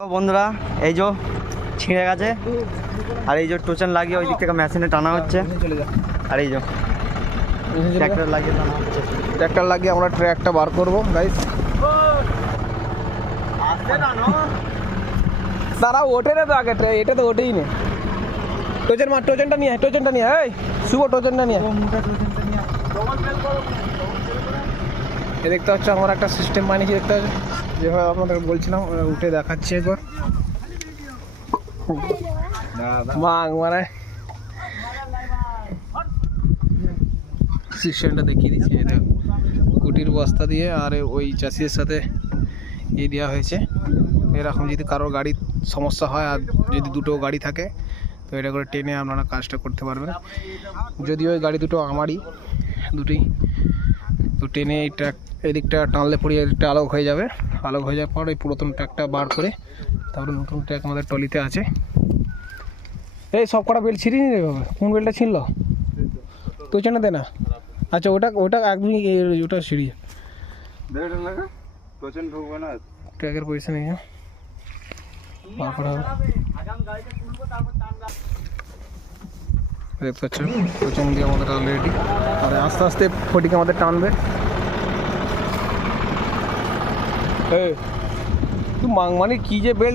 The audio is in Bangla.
তো বন্ধুরা এই যে ছিঁড়ে গেছে আর এই যে টোচন লাগিয়ে ওই দিক থেকে মেশিনে টানা হচ্ছে আর এই যে ট্র্যাক্টর লাগিয়ে টানা হচ্ছে। ট্র্যাক্টর লাগিয়ে আমরা ট্র্যাকটা বার করবো গাইস। তারা ওঠে না তো আগে এটা তো ওঠেই না। টোচনটা নিয়ে এই শুভ টোচনটা নিয়ে এ দেখতে হচ্ছে আমার একটা সিস্টেম বানিয়েছি, দেখতে হচ্ছে যেভাবে আপনাদের বলছিলাম উঠে দেখাচ্ছি একবার। মাং মানে সিস্টেমটা দেখিয়ে দিচ্ছি। এটা কুটির বস্তা দিয়ে আর ওই চাষির সাথে দেওয়া হয়েছে। এরকম যদি কারোর গাড়ির সমস্যা হয় আর যদি দুটো গাড়ি থাকে তো এটা করে টেনে আপনারা কাজটা করতে পারবেন। যদিও ওই গাড়ি দুটো আমারই দুটোই, তো টেনে এই ট্র্যাক এদিকটা টানলে পড়ে এদিকটা আলোক হয়ে যাবে। আলোক হয়ে যাওয়ার পর এই পুরাতন ট্র্যাকটা বার করে তারপরে নতুন ট্র্যাক আমাদের টলিতে আছে। এই সব কটা বেল্ট ছিঁড়িনি রে বাবা, কোন বেল্টটা ছিঁড়লো তো চেনে দে না। আচ্ছা ওটা একদমই ওটা সিঁড়ি ট্র্যাকের পজিশনে দেখতে পাচ্ছ প্রচন্ড দিয়ে আমাদের অলরেডি, আর আস্তে আস্তে ফটিকে আমাদের টানবে। তুই মাং মানে কি যে বেল্ট